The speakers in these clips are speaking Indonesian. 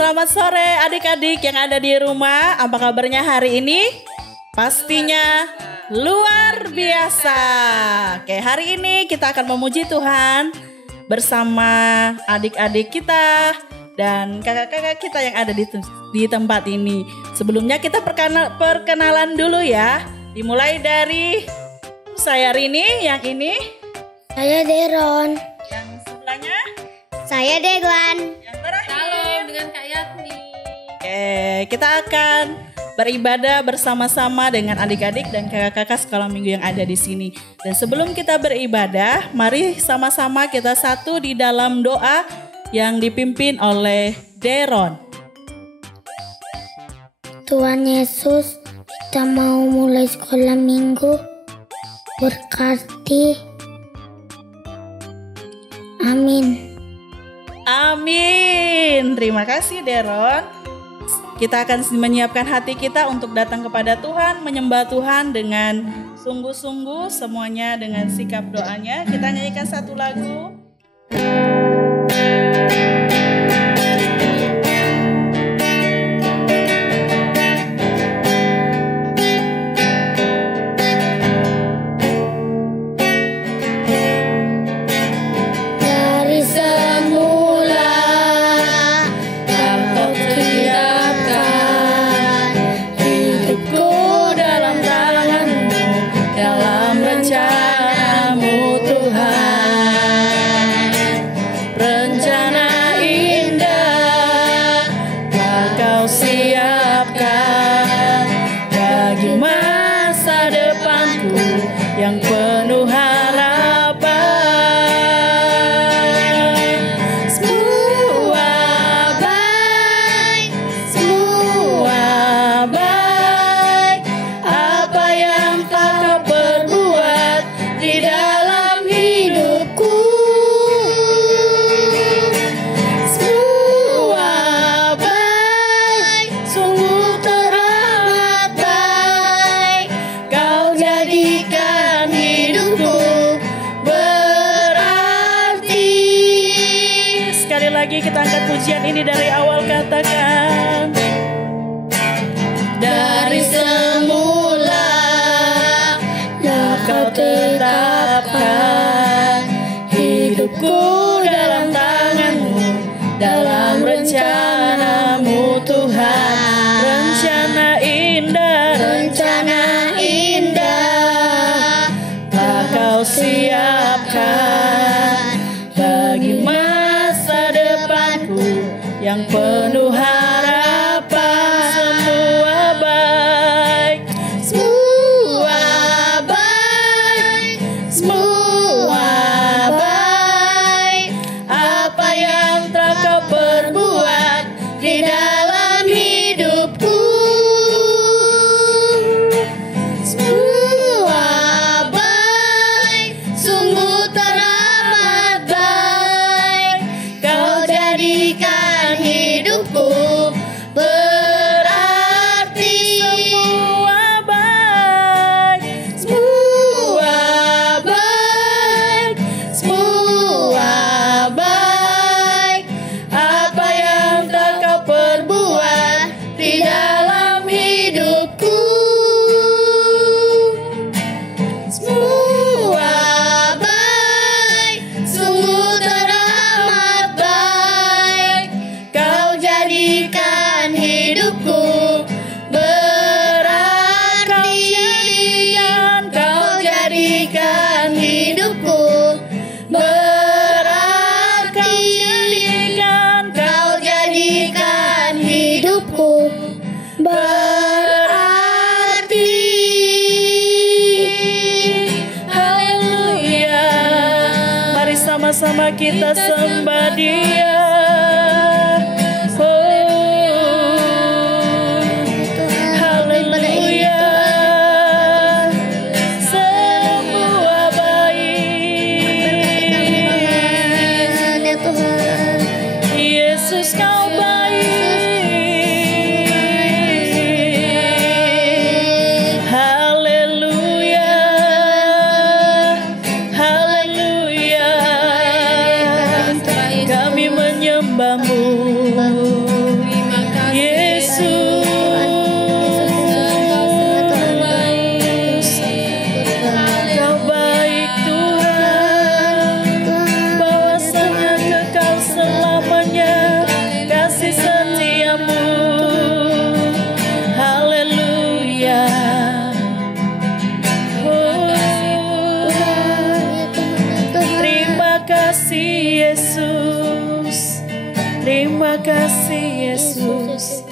Selamat sore adik-adik yang ada di rumah. Apa kabarnya hari ini? Pastinya luar biasa. Oke, hari ini kita akan memuji Tuhan bersama adik-adik kita dan kakak-kakak kita yang ada di tempat ini. Sebelumnya kita perkenalan dulu ya. Dimulai dari saya Rini, yang ini saya Deron, yang sebelahnya saya Deglan, yang terakhir halo dengan Kak Yatni. Oke, kita akan beribadah bersama-sama dengan adik-adik dan kakak-kakak sekolah minggu yang ada di sini. Dan sebelum kita beribadah, mari sama-sama kita satu di dalam doa yang dipimpin oleh Deron. Tuhan Yesus, kita mau mulai sekolah minggu, berkati. Amin. Amin. Terima kasih Deron. Kita akan menyiapkan hati kita untuk datang kepada Tuhan, menyembah Tuhan dengan sungguh-sungguh, semuanya dengan sikap doanya. Kita nyanyikan satu lagu. Yang penuh harapan, semua baik, apa yang Kau perbuat di dalam hidupku, semua baik, sungguh teramat baik, Kau jadikan lagi kita angkat pujian ini dari awal, katakan dari semula Kau tetapkan hidupku dalam tangan-Mu, dalam rencana-Mu Tuhan. Rencana indah telah Kau siapkan bagi yang penuh harapan, semua baik, apa yang telah Kau perbuat di dalam hidupku, semua baik, sungguh teramat baik, Kau jadikan hidupku berarti. Semua baik, apa yang telah Kau perbuat di dalam hidupku, semua baik, sungguh teramat baik, Kau jadikan hidupku berarti. Kau jadikan hidupku berarti. Kau jadikan hidupku berarti. Haleluya. Mari sama-sama kita sembah Dia. Yesus Kau baik. Haleluya. Kami menyembah-Mu. kasih Yesus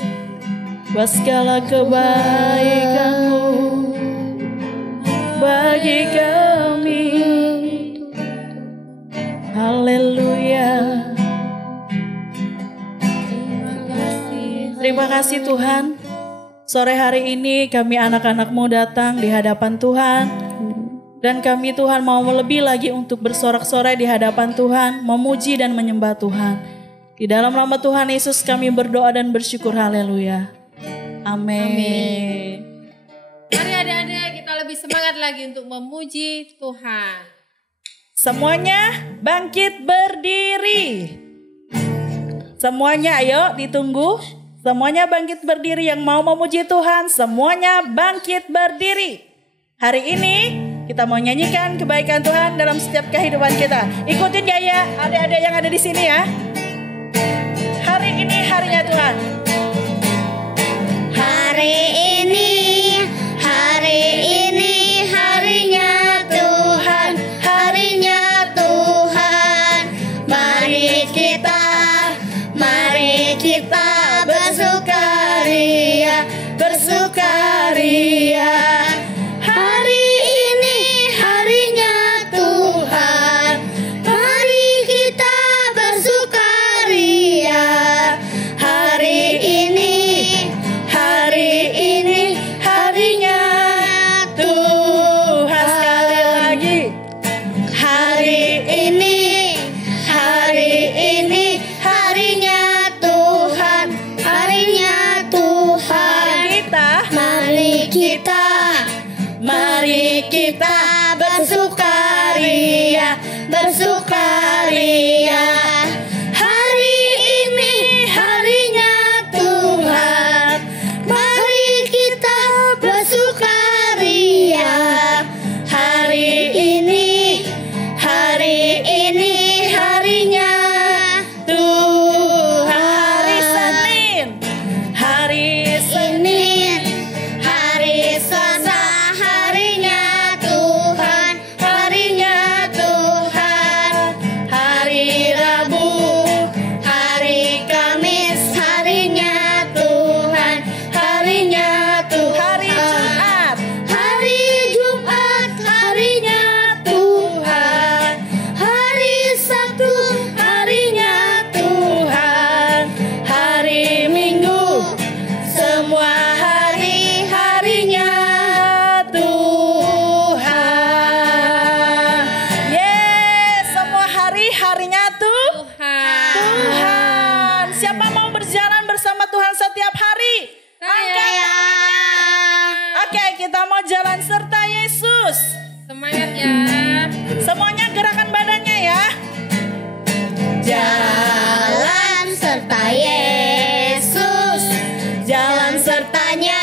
buat segala kebaikan-Mu bagi kami. Haleluya. Terima kasih Tuhan. Sore hari ini kami anak-anak-Mu datang di hadapan Tuhan. Dan kami Tuhan mau lebih lagi untuk bersorak-sorai di hadapan Tuhan, memuji dan menyembah Tuhan. Di dalam nama Tuhan Yesus kami berdoa dan bersyukur. Haleluya. Amin. Mari adik-adik kita lebih semangat lagi untuk memuji Tuhan. Semuanya bangkit berdiri. Semuanya ayo ditunggu. Semuanya bangkit berdiri yang mau memuji Tuhan. Semuanya bangkit berdiri. Hari ini kita mau nyanyikan kebaikan Tuhan dalam setiap kehidupan kita. Ikutin ya adik-adik yang ada di sini ya. Hari ini harinya Tuhan. Hari ini harinya Tuhan, harinya Tuhan. Mari kita bersukaria, bersukaria. Hari ini harinya Tuhan, mari kita bersukaria. Hari ini harinya Tuhan. Sekali lagi. Hari ini harinya Tuhan, harinya Tuhan. Mari kita bersukaria, bersukaria. Hari ini harinya Tuhan, mari kita bersukaria. Hari ini harinya Tuhan. Hari Senin, hari Selasa, harinya Tuhan, harinya Tuhan. Hari Rabu, hari Kamis, harinya Tuhan, harinya Tuhan. Hari Jumat, harinya Tuhan. Hari Sabtu, harinya Tuhan. Hari Minggu, semua harinya Tuhan. Yes, semua harinya Tuhan. Siapa mau berjalan bersama Tuhan setiap hari? Angkat tangannya. Oke, kita mau jalan serta Yesus. Semangat ya. Semuanya gerakan badannya ya. Jalan serta Yesus, jalan sertanya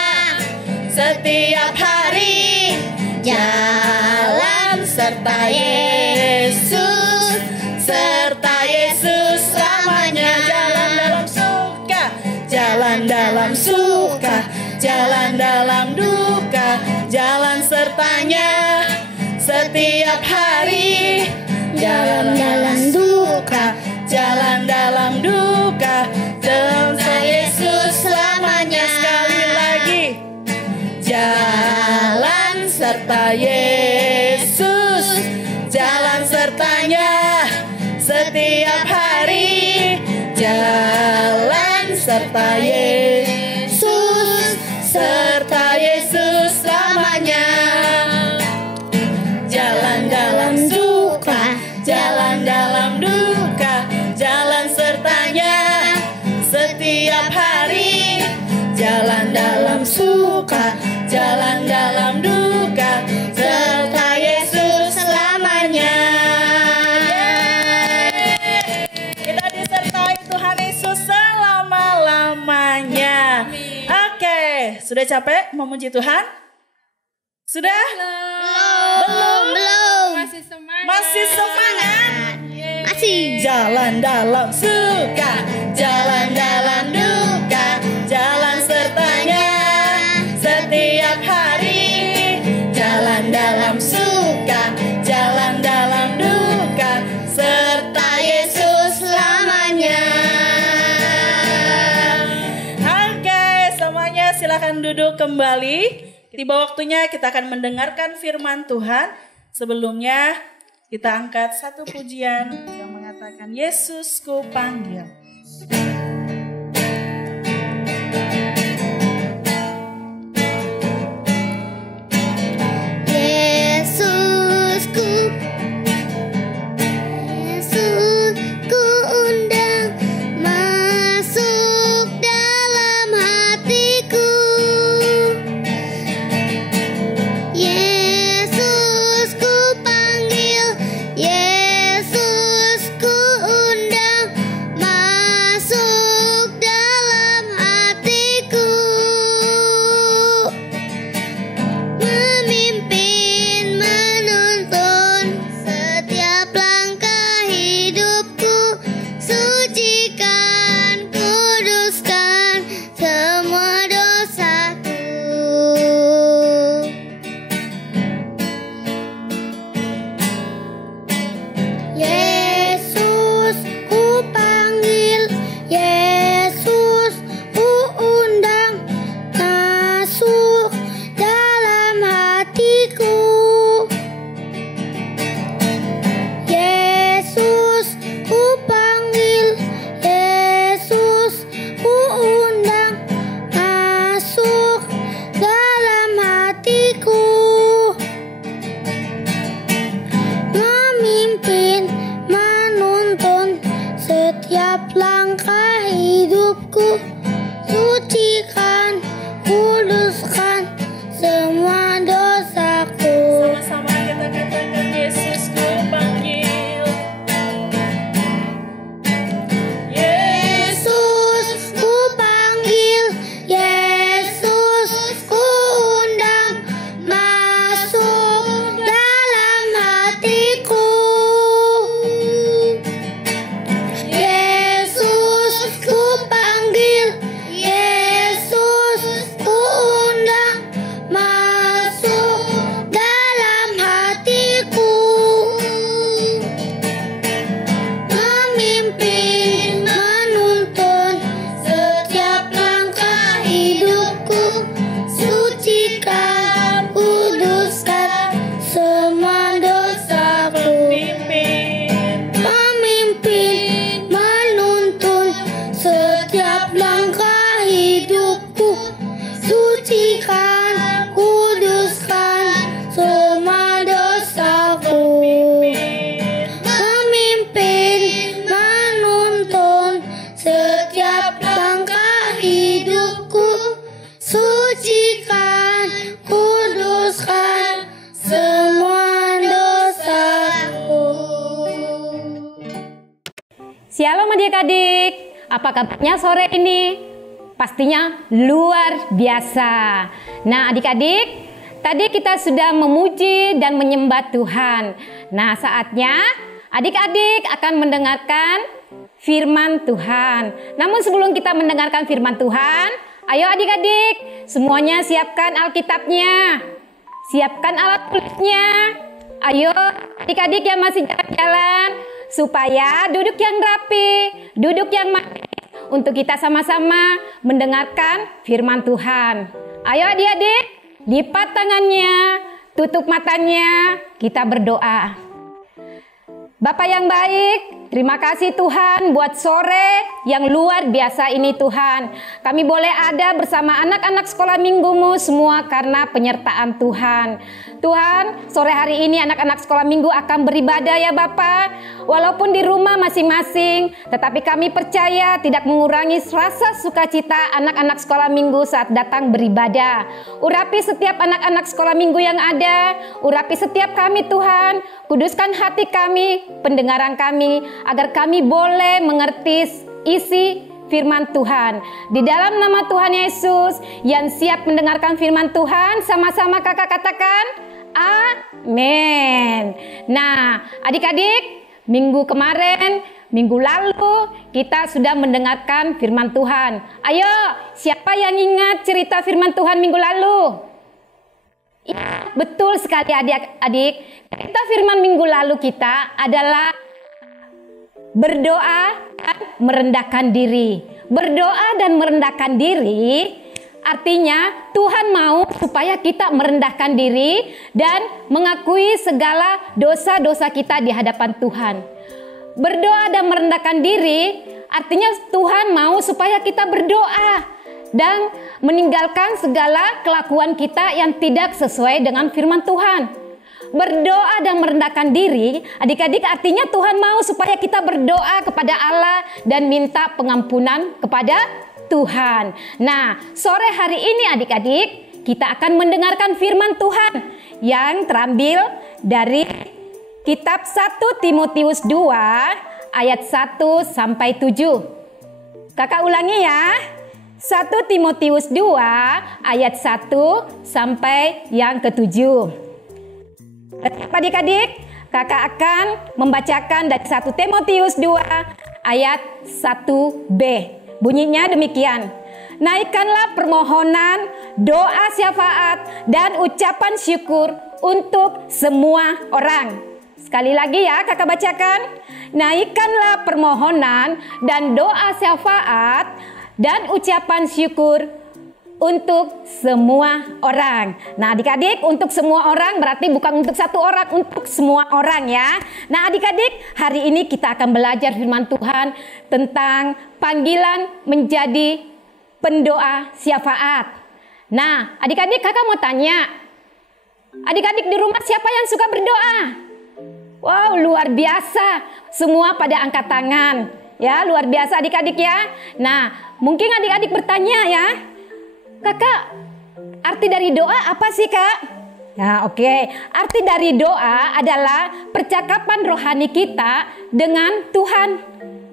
setiap hari. Jalan serta Yesus, serta Yesus selamanya. Jalan dalam suka, jalan dalam suka, jalan dalam duka, jalan sertanya setiap hari. Jalan dalam duka, jalan dalam duka, serta Yesus selamanya. Sekali lagi. Jalan serta Yesus, jalan sertanya setiap hari. Jalan serta Yesus, serta Yesus selamanya. Jalan dalam suka, jalan dalam duka, jalan sertanya setiap hari. Jalan dalam suka, jalan dalam duka, serta Yesus selamanya. Kita disertai Tuhan Yesus selama-lamanya. Oke, sudah capek memuji Tuhan? Sudah? Belum. Masih semangat. Masih semangat. Masih. Jalan dalam suka, jalan dalam duka, jalan sertanya setiap hari. Jalan dalam suka, jalan dalam duka, serta Yesus selamanya. silakan duduk kembali. Tiba waktunya kita akan mendengarkan firman Tuhan. Sebelumnya kita angkat satu pujian yang mengatakan Yesus ku panggil. Shalom adik-adik, apa kabarnya sore ini? Pastinya luar biasa. Nah adik-adik, tadi kita sudah memuji dan menyembah Tuhan. Nah saatnya adik-adik akan mendengarkan firman Tuhan. Namun sebelum kita mendengarkan firman Tuhan, ayo adik-adik semuanya siapkan Alkitabnya, siapkan alat tulisnya. Ayo adik-adik yang masih jalan-jalan, supaya duduk yang rapi, duduk yang manis, untuk kita sama-sama mendengarkan firman Tuhan. Ayo adik-adik, lipat tangannya, tutup matanya, kita berdoa. Bapak yang baik, terima kasih Tuhan buat sore yang luar biasa ini Tuhan. Kami boleh ada bersama anak-anak sekolah minggumu semua karena penyertaan Tuhan. Tuhan, sore hari ini anak-anak sekolah minggu akan beribadah ya Bapak. Walaupun di rumah masing-masing, tetapi kami percaya tidak mengurangi rasa sukacita anak-anak sekolah minggu saat datang beribadah. Urapi setiap anak-anak sekolah minggu yang ada, urapi setiap kami Tuhan, kuduskan hati kami, pendengaran kami, agar kami boleh mengerti isi firman Tuhan. Di dalam nama Tuhan Yesus, yang siap mendengarkan firman Tuhan, sama-sama kakak katakan, amin. Nah, adik-adik, minggu kemarin, minggu lalu, kita sudah mendengarkan firman Tuhan. Ayo, siapa yang ingat cerita firman Tuhan minggu lalu? Ya, betul sekali adik-adik. Cerita firman minggu lalu kita adalah berdoa dan merendahkan diri. Berdoa dan merendahkan diri Artinya Tuhan mau supaya kita merendahkan diri dan mengakui segala dosa-dosa kita di hadapan Tuhan. Berdoa dan merendahkan diri artinya Tuhan mau supaya kita berdoa dan meninggalkan segala kelakuan kita yang tidak sesuai dengan firman Tuhan. Berdoa dan merendahkan diri, adik-adik, artinya Tuhan mau supaya kita berdoa kepada Allah dan minta pengampunan kepada Tuhan. Nah, sore hari ini adik-adik, kita akan mendengarkan firman Tuhan yang terambil dari kitab 1 Timotius 2 ayat 1 sampai 7. Kakak ulangi ya. 1 Timotius 2 ayat 1 sampai yang ke-7. Adik-adik, kakak akan membacakan dari 1 Timotius 2 ayat 1b. Bunyinya demikian. Naikkanlah permohonan, doa syafaat, dan ucapan syukur untuk semua orang. Sekali lagi ya kakak bacakan. Naikkanlah permohonan dan doa syafaat dan ucapan syukur untuk semua orang. Nah adik-adik, untuk semua orang berarti bukan untuk satu orang, untuk semua orang ya. Nah adik-adik, hari ini kita akan belajar firman Tuhan tentang panggilan menjadi pendoa syafaat. Nah adik-adik, kakak mau tanya, adik-adik di rumah siapa yang suka berdoa? Wow, luar biasa, semua pada angkat tangan. Ya, luar biasa adik-adik ya. Nah, mungkin adik-adik bertanya ya, kakak, arti dari doa apa sih kak? Nah oke, arti dari doa adalah percakapan rohani kita dengan Tuhan.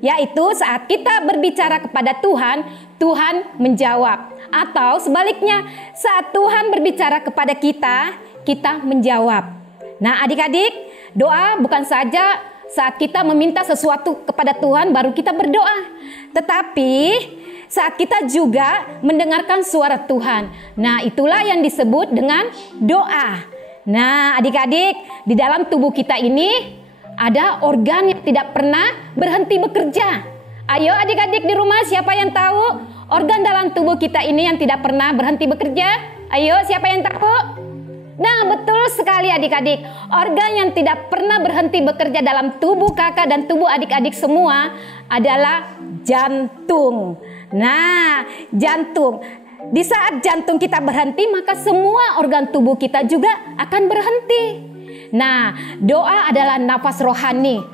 Yaitu saat kita berbicara kepada Tuhan, Tuhan menjawab. Atau sebaliknya, saat Tuhan berbicara kepada kita, kita menjawab. Nah adik-adik, doa bukan saja saat kita meminta sesuatu kepada Tuhan baru kita berdoa, tetapi saat kita juga mendengarkan suara Tuhan. Nah itulah yang disebut dengan doa. Nah adik-adik, di dalam tubuh kita ini ada organ yang tidak pernah berhenti bekerja. Ayo adik-adik di rumah, siapa yang tahu organ dalam tubuh kita ini yang tidak pernah berhenti bekerja? Ayo, siapa yang tahu? Nah betul sekali adik-adik, organ yang tidak pernah berhenti bekerja dalam tubuh kakak dan tubuh adik-adik semua adalah jantung. Nah jantung, di saat jantung kita berhenti maka semua organ tubuh kita juga akan berhenti. Nah doa adalah nafas rohani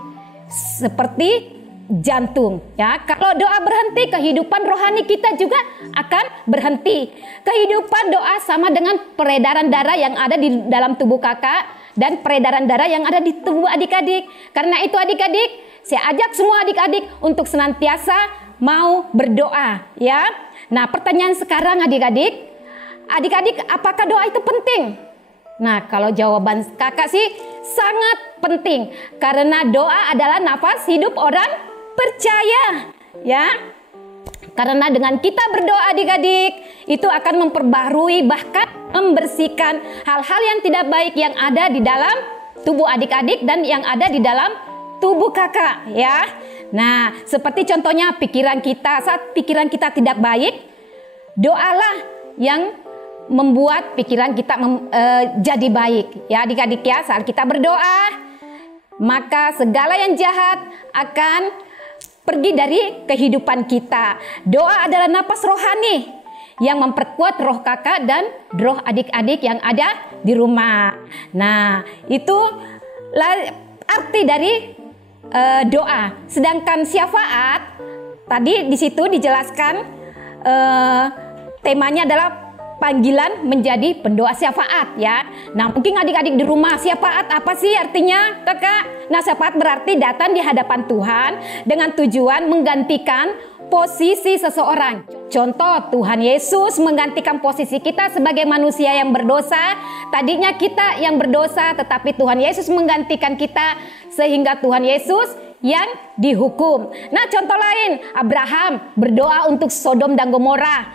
seperti jantung ya. Kalau doa berhenti, kehidupan rohani kita juga akan berhenti. Kehidupan doa sama dengan peredaran darah yang ada di dalam tubuh kakak dan peredaran darah yang ada di tubuh adik-adik. Karena itu adik-adik, saya ajak semua adik-adik untuk senantiasa mau berdoa ya. Nah pertanyaan sekarang adik-adik, apakah doa itu penting? Nah kalau jawaban kakak sih sangat penting, karena doa adalah nafas hidup orang percaya ya. Karena dengan kita berdoa adik-adik, itu akan memperbarui bahkan membersihkan hal-hal yang tidak baik yang ada di dalam tubuh adik-adik dan yang ada di dalam tubuh kakak ya. Nah seperti contohnya pikiran kita, saat pikiran kita tidak baik, doalah yang membuat pikiran kita jadi baik ya adik-adik ya. Saat kita berdoa, maka segala yang jahat akan pergi dari kehidupan kita. Doa adalah napas rohani yang memperkuat roh kakak dan roh adik-adik yang ada di rumah. Nah, itu arti dari doa. Sedangkan syafaat tadi di situ dijelaskan temanya adalah panggilan menjadi pendoa syafaat ya. Nah mungkin adik-adik di rumah, syafaat apa sih artinya kakak? Nah syafaat berarti datang di hadapan Tuhan dengan tujuan menggantikan posisi seseorang. Contoh, Tuhan Yesus menggantikan posisi kita sebagai manusia yang berdosa. Tadinya kita yang berdosa, tetapi Tuhan Yesus menggantikan kita sehingga Tuhan Yesus yang dihukum. Nah contoh lain, Abraham berdoa untuk Sodom dan Gomora.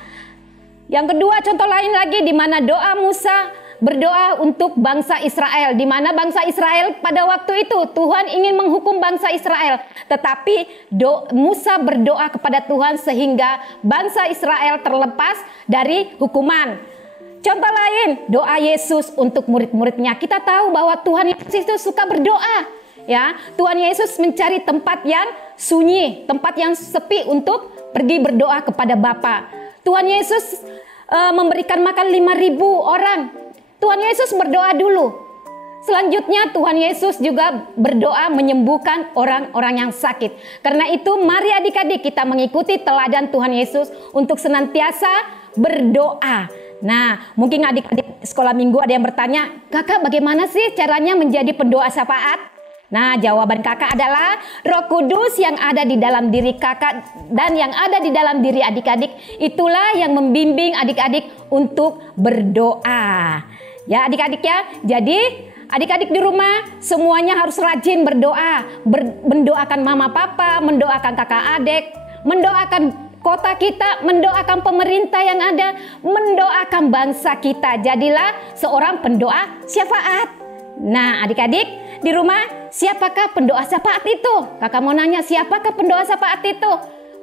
Yang kedua, contoh lain lagi di mana doa Musa berdoa untuk bangsa Israel, di mana bangsa Israel pada waktu itu Tuhan ingin menghukum bangsa Israel, tetapi Musa berdoa kepada Tuhan sehingga bangsa Israel terlepas dari hukuman. Contoh lain, doa Yesus untuk murid-muridnya. Kita tahu bahwa Tuhan Yesus itu suka berdoa. Ya, Tuhan Yesus mencari tempat yang sunyi, tempat yang sepi untuk pergi berdoa kepada Bapa. Tuhan Yesus memberikan makan 5.000 orang. Tuhan Yesus berdoa dulu. Selanjutnya Tuhan Yesus juga berdoa menyembuhkan orang-orang yang sakit. Karena itu mari adik-adik kita mengikuti teladan Tuhan Yesus untuk senantiasa berdoa. Nah, mungkin adik-adik sekolah minggu ada yang bertanya, kakak bagaimana sih caranya menjadi pendoa syafaat? Nah, jawaban kakak adalah Roh Kudus yang ada di dalam diri kakak dan yang ada di dalam diri adik-adik, itulah yang membimbing adik-adik untuk berdoa. Ya adik-adik ya, jadi adik-adik di rumah semuanya harus rajin berdoa, mendoakan mama papa, mendoakan kakak adik, mendoakan kota kita, mendoakan pemerintah yang ada, mendoakan bangsa kita. Jadilah seorang pendoa syafaat. Nah adik-adik di rumah, siapakah pendoa syafaat itu? Kakak mau nanya, siapakah pendoa syafaat itu?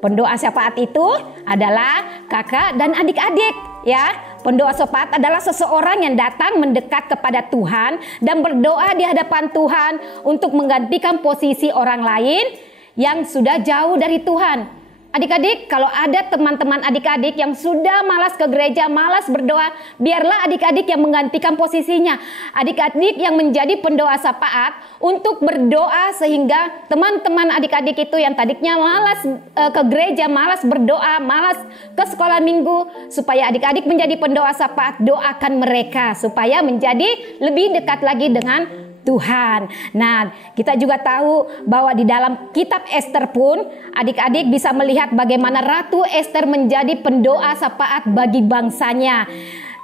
Pendoa syafaat itu adalah kakak dan adik-adik ya. Pendoa syafaat adalah seseorang yang datang mendekat kepada Tuhan dan berdoa di hadapan Tuhan untuk menggantikan posisi orang lain yang sudah jauh dari Tuhan. Adik-adik, kalau ada teman-teman adik-adik yang sudah malas ke gereja, malas berdoa, biarlah adik-adik yang menggantikan posisinya. Adik-adik yang menjadi pendoa syafaat untuk berdoa sehingga teman-teman adik-adik itu yang tadinya malas ke gereja, malas berdoa, malas ke sekolah minggu, supaya adik-adik menjadi pendoa syafaat. Doakan mereka supaya menjadi lebih dekat lagi dengan Tuhan. Nah, kita juga tahu bahwa di dalam kitab Ester pun adik-adik bisa melihat bagaimana Ratu Ester menjadi pendoa syafaat bagi bangsanya,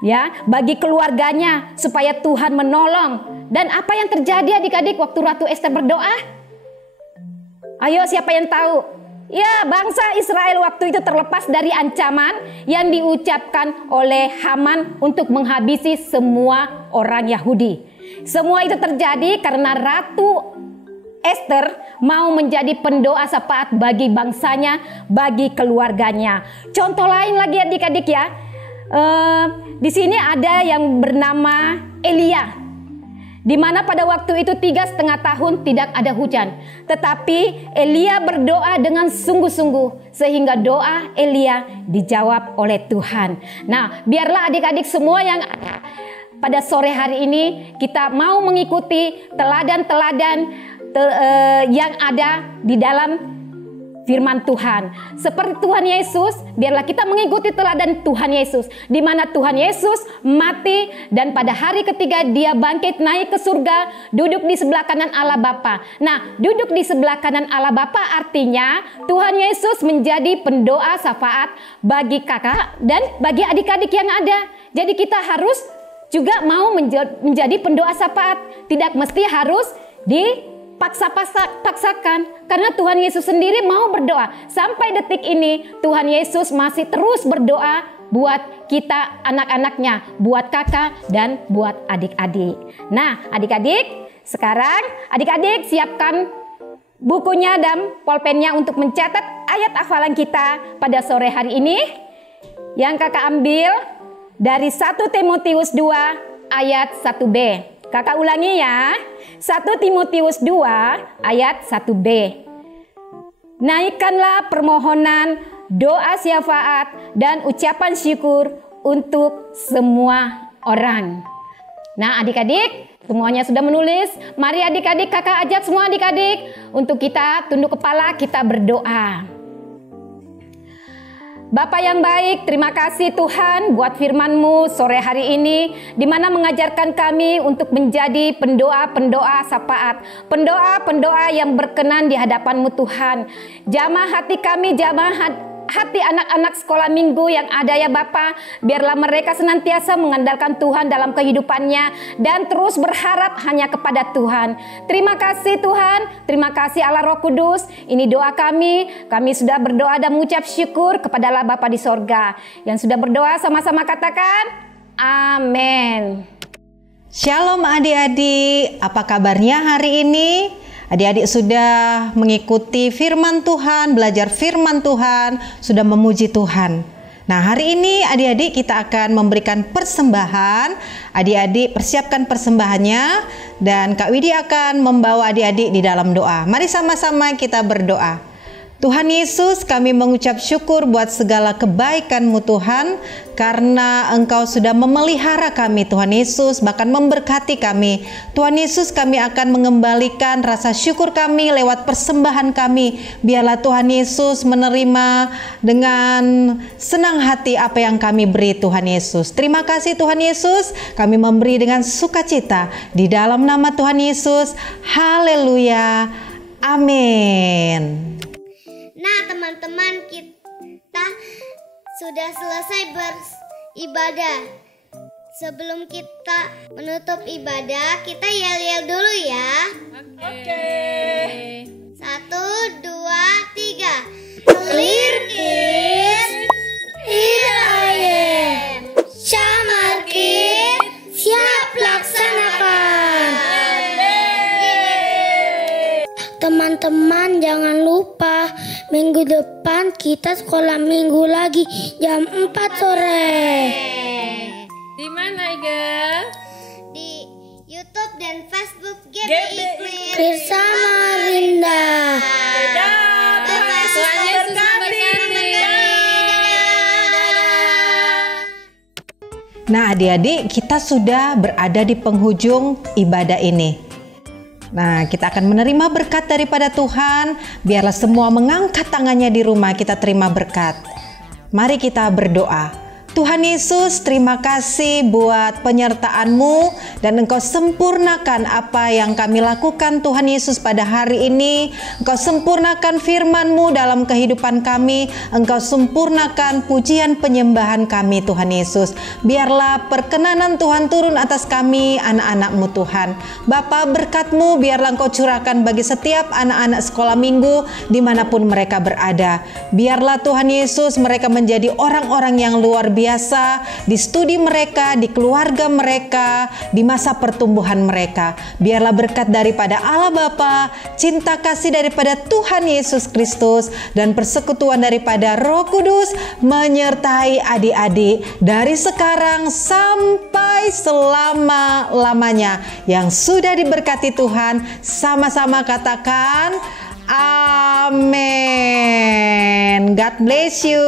ya, bagi keluarganya supaya Tuhan menolong. Dan apa yang terjadi adik-adik waktu Ratu Ester berdoa? Ayo siapa yang tahu? Ya, bangsa Israel waktu itu terlepas dari ancaman yang diucapkan oleh Haman untuk menghabisi semua orang Yahudi. Semua itu terjadi karena Ratu Ester mau menjadi pendoa syafaat bagi bangsanya, bagi keluarganya. Contoh lain lagi adik-adik ya, di sini ada yang bernama Elia, di mana pada waktu itu 3,5 tahun tidak ada hujan. Tetapi Elia berdoa dengan sungguh-sungguh sehingga doa Elia dijawab oleh Tuhan. Nah, biarlah adik-adik semua yang pada sore hari ini kita mau mengikuti teladan-teladan yang ada di dalam firman Tuhan. Seperti Tuhan Yesus, biarlah kita mengikuti teladan Tuhan Yesus, di mana Tuhan Yesus mati dan pada hari ketiga dia bangkit naik ke surga, duduk di sebelah kanan Allah Bapa. Nah, duduk di sebelah kanan Allah Bapa artinya Tuhan Yesus menjadi pendoa syafaat bagi kakak dan bagi adik-adik yang ada. Jadi kita harus juga mau menjadi pendoa syafaat, tidak mesti harus dipaksakan, karena Tuhan Yesus sendiri mau berdoa. Sampai detik ini Tuhan Yesus masih terus berdoa buat kita anak-anaknya, buat kakak dan buat adik-adik. Nah adik-adik, sekarang adik-adik siapkan bukunya dan pulpennya untuk mencatat ayat hafalan kita pada sore hari ini. Yang kakak ambil dari 1 Timotius 2 ayat 1b. Kakak ulangi ya. 1 Timotius 2 ayat 1b. Naikkanlah permohonan, doa syafaat dan ucapan syukur untuk semua orang. Nah adik-adik semuanya sudah menulis. Mari adik-adik, kakak ajak semua adik-adik untuk kita tunduk kepala, kita berdoa. Bapa yang baik, terima kasih Tuhan buat firman-Mu sore hari ini, di mana mengajarkan kami untuk menjadi pendoa-pendoa syafaat, pendoa-pendoa yang berkenan di hadapan-Mu Tuhan. Jamah hati kami, jamah hati anak-anak sekolah minggu yang ada ya Bapa, biarlah mereka senantiasa mengandalkan Tuhan dalam kehidupannya dan terus berharap hanya kepada Tuhan. Terima kasih Tuhan, terima kasih Allah Roh Kudus. Ini doa kami sudah berdoa dan mengucap syukur kepada Allah Bapa di sorga. Yang sudah berdoa sama-sama katakan amin. Shalom adik-adik, apa kabarnya hari ini? Adik-adik sudah mengikuti firman Tuhan, belajar firman Tuhan, sudah memuji Tuhan. Nah, hari ini adik-adik kita akan memberikan persembahan. Adik-adik persiapkan persembahannya dan Kak Widi akan membawa adik-adik di dalam doa. Mari sama-sama kita berdoa. Tuhan Yesus, kami mengucap syukur buat segala kebaikan-Mu Tuhan, karena Engkau sudah memelihara kami Tuhan Yesus, bahkan memberkati kami. Tuhan Yesus, kami akan mengembalikan rasa syukur kami lewat persembahan kami. Biarlah Tuhan Yesus menerima dengan senang hati apa yang kami beri Tuhan Yesus. Terima kasih Tuhan Yesus, kami memberi dengan sukacita di dalam nama Tuhan Yesus. Haleluya. Amin. Nah, teman-teman, kita sudah selesai beribadah. Sebelum kita menutup ibadah, kita yel-yel dulu ya. Oke. 1, 2, 3. Clear kids, here I am. Syamarkit, siap laksanakan. Teman-teman, jangan lupa minggu depan kita sekolah minggu lagi jam 4 sore. Di mana, Iga? Di YouTube dan Facebook GBI bersama Rinda. Tuhan Yesus memberkati. Nah, adik-adik, kita sudah berada di penghujung ibadah ini. Nah, kita akan menerima berkat daripada Tuhan. Biarlah semua mengangkat tangannya di rumah, kita terima berkat. Mari kita berdoa. Tuhan Yesus, terima kasih buat penyertaan-Mu dan Engkau sempurnakan apa yang kami lakukan Tuhan Yesus pada hari ini. Engkau sempurnakan firman-Mu dalam kehidupan kami. Engkau sempurnakan pujian penyembahan kami Tuhan Yesus. Biarlah perkenanan Tuhan turun atas kami anak-anak-Mu Tuhan. Bapa, berkat-Mu biarlah Engkau curahkan bagi setiap anak-anak sekolah minggu dimanapun mereka berada. Biarlah Tuhan Yesus mereka menjadi orang-orang yang luar biasa di studi mereka, di keluarga mereka, di masa pertumbuhan mereka. Biarlah berkat daripada Allah Bapa, cinta kasih daripada Tuhan Yesus Kristus, dan persekutuan daripada Roh Kudus menyertai adik-adik dari sekarang sampai selama-lamanya. Yang sudah diberkati Tuhan, sama-sama katakan amin. God bless you.